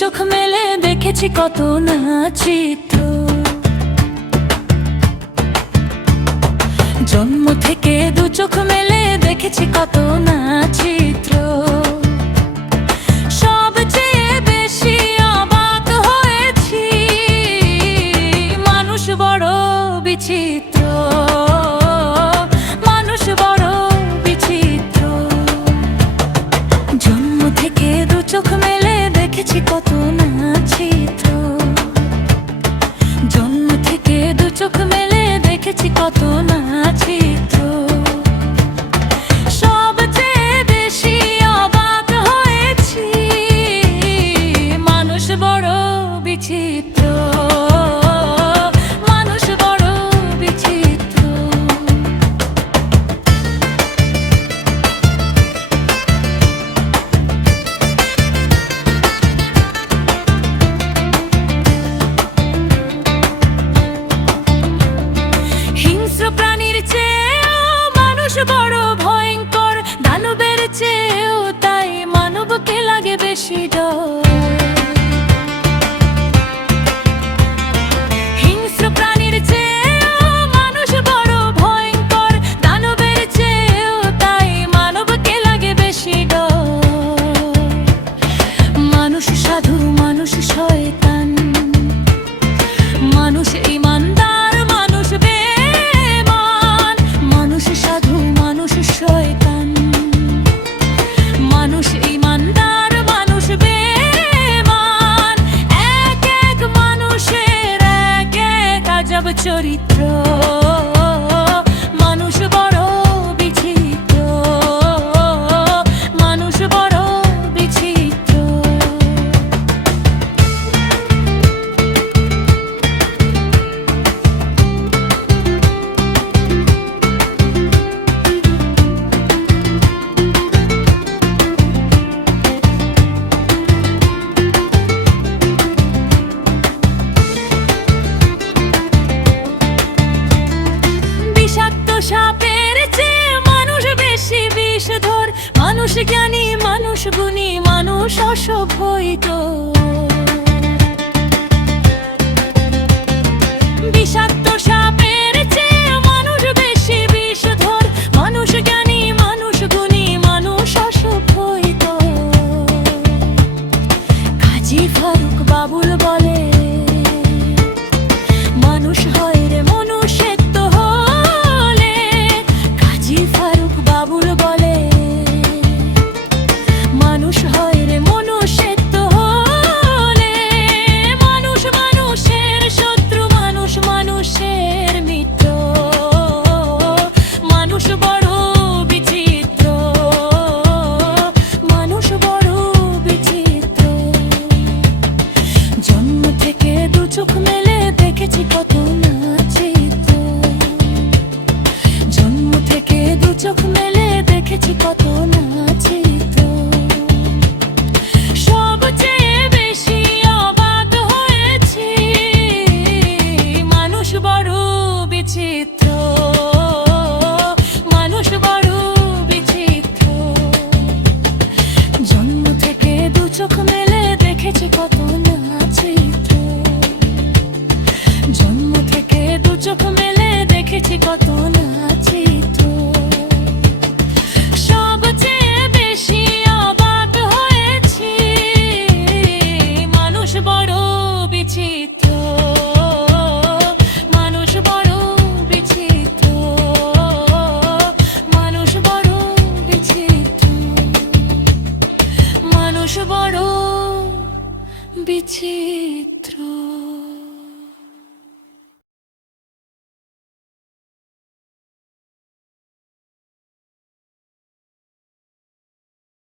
চোখ মেলে দেখেছি কত না চিত্র। জন্ম থেকে দু চোখ মেলে দেখেছি কত না চিত্র। সবচেয়ে বেশি অবাক হয়েছি, মানুষ বড় বিচিত্র। মানুষ বড় বিচিত্র। জন্ম থেকে দু চোখ মেলে দেখেছি কত না চিত্র। জন্ম থেকে দু চোখ মেলে দেখেছি কত না চিত্র। সবচেয়ে বেশি অবাক হয়েছি, মানুষ বড় বিচিত্র। মানুষ বড় বিচিত্র। হিংস্র প্রাণীর চেয়েও মানুষ বড় ভয়ঙ্কর, দানবের চেয়েও তাই মানবকে লাগে বেশি ডর। হিংস্র প্রাণীর চেয়েও মানুষ বড় ভয়ঙ্কর, দানবের চেয়েও তাই মানবকে লাগে বেশি ডর। মানুষ সাধু, মানুষ শয়তান, মানুষ ইমানদার, মানুষ বেঈমান। মানুষ সাধু, মানুষ শয়তান, মানুষ ইমানদার, মানুষ বেঈমান। এক এক মানুষের এক এক আজব চরিত্র। মানুষ বড় বিচিত্র। মানুষ বড় বিচিত্র। বিষাক্ত সাপের চেয়ে মানুষ বেশি বিষধর। মানুষ জ্ঞানী, মানুষ গুণী, মানুষ অসভ্যই তো। বিষাক্ত সাপের চেয়ে মানুষ বেশি বিষধর। মানুষ জ্ঞানী, মানুষ গুণী, মানুষ অসভ্যই তো। কাজী ফারুক বাবুল বলে, মানুষ হয় রে মনুষ্যত্ব হলে। কাজী ফারুক বাবুল বলে, মানুষ হয় রে মনুষ্যত্ব হলে। মানুষ মানুষের শত্রু, মানুষ মানুষের মিত্র। মানুষ বড় বিচিত্র। মানুষ বড় বিচিত্র। জন্ম থেকে দু চোখ মেলে দেখেছি কত না চিত্র। জন্ম থেকে দু চোখ মেলে দেখেছি কত না চিত্র। সবচেয়ে বেশি অবাক হয়েছি, মানুষ বড় বিচিত্র। মানুষ বড় বিচিত্র। জন্ম থেকে দু চোখ মেলে দেখেছি কত না চিত্র। জন্ম থেকে দু চোখ মেলে দেখেছি কত না চিত্র। সবচেয়ে বেশি অবাক হয়েছি, মানুষ বড় বিচিত্র। মানুষ বড় বিচিত্র। মানুষ বড় বিচিত্র। মানুষ বড় বিচিত্র।